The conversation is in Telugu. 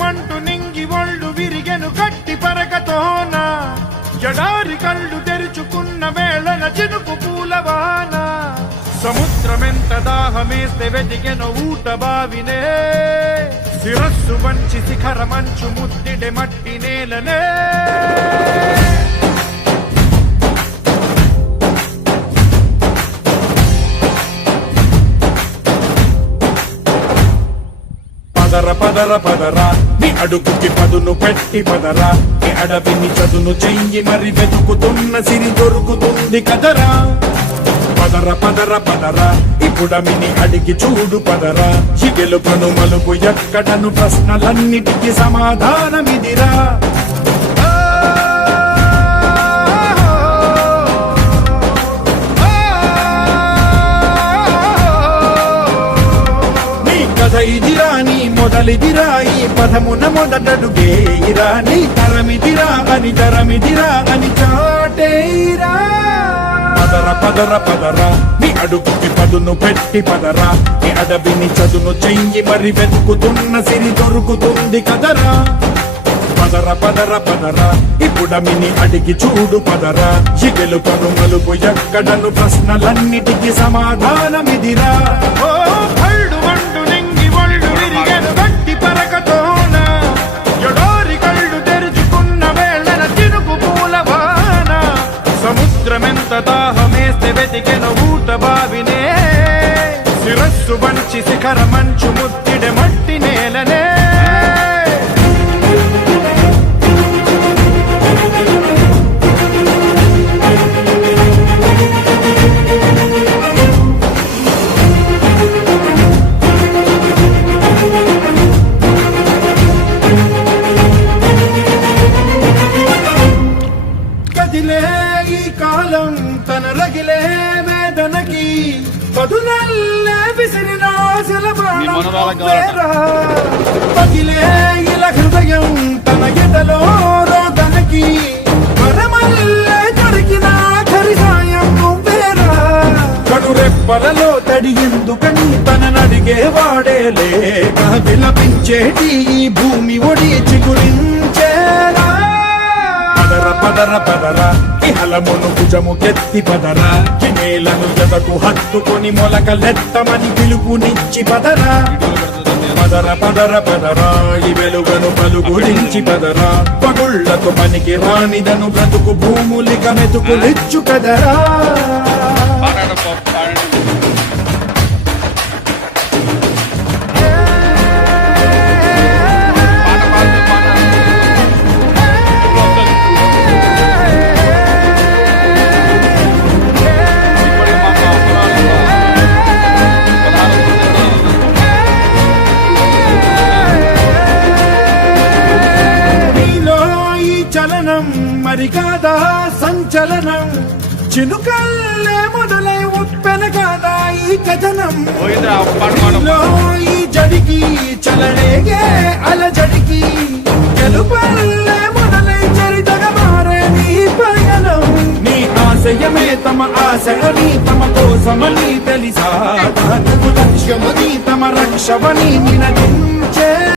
మంటు నింగి ఒళ్ళు విరిగెను గట్టి పరకతోన ఎడారి కళ్ళు తెరుచుకున్న వేళన చినుకు పూలవాన సముద్రమెంత దాహమేస్తే వెతికెను ఊట బావినే శిరస్సు వంచి శిఖర మంచు ముద్దిడే మట్టి నేలనే పదర పదర పదరా నీ అడుగుకి పదును పెట్టి పదరా నీ అడవిని చదును చెయ్యి మరి వెతుకుతున్న సిరి దొరుకుతుంది కదరా పదర పదర పదరా ఇప్పుడమిని అడిగి చూడు పదరా చిగెలుపను మలుపు ఎక్కడను ప్రశ్నలన్నిటికీ సమాధానమిదిరా ఇదిరా నీ మొదలిదిరా ఈ పదమున మొదటడుగేయిరా నీ తరమిదిరా అని చాటేరా పదర పదర పదరా నీ అడుగుకి పదును పెట్టి పదరా నీ అడవిని చదును చెయ్యి మరి వెతుకుతున్న సిరి దొరుకుతుంది కదరా పదర పదర పదరా ఇప్పుడమిని అడిగి చూడు పదరా చిగెలు పను మలుపు ఎక్కడను ప్రశ్నలన్నిటికీ సమాధానమిదిరా పరకతోన ఎడారి కళ్ళు తెరుచుకున్న వేళన చినుకు పూలవాన సముద్రమెంత దాహమేస్తే వెతికెను ఊట బావినే శిరస్సు వంచి శిఖర మంచు ముద్దిడే మట్టి నేలనే ఈ కాలం తన రగిలే వేదనకి పదునల్లే విసిరిన పగిలే ఇలా హృదయం తన ఎదలో రోదనకి వరమల్లే దొరికిన ఖరిసాయం నువ్వేరా కడురెప్పలలో తడి ఎందుకని తననడిగే వాడే లేక విలపించేటి ఈ భూమి ఒడి చిగురించేరా పదర పదర పదరా ఇహలమును భుజము కెత్తి పదరా నేలను ఎదకు హత్తుకొని మొలకలెత్తమని పిలుపునిచ్చి పదరా పదర పదర పదరా ఈ వెలుగను పలుగురించి పదరా పగుళ్లకు పనికి రానిదను బ్రతుకు భూములిక మెతుకులిచ్చు కదరా మరి కాదా సంచలనం చినుకల్లే మొదలై ఉప్పెన కాదా ఈ కథనం ఈ జడికి చలనేగే అలజడికి గెలుపల్లే మొదలై చరితగా మారే నీ పయనం నీ ఆశయమే తమ ఆశయని తమ కోసమని తెలిసా లక్ష్యమని తమ రక్షమని నిన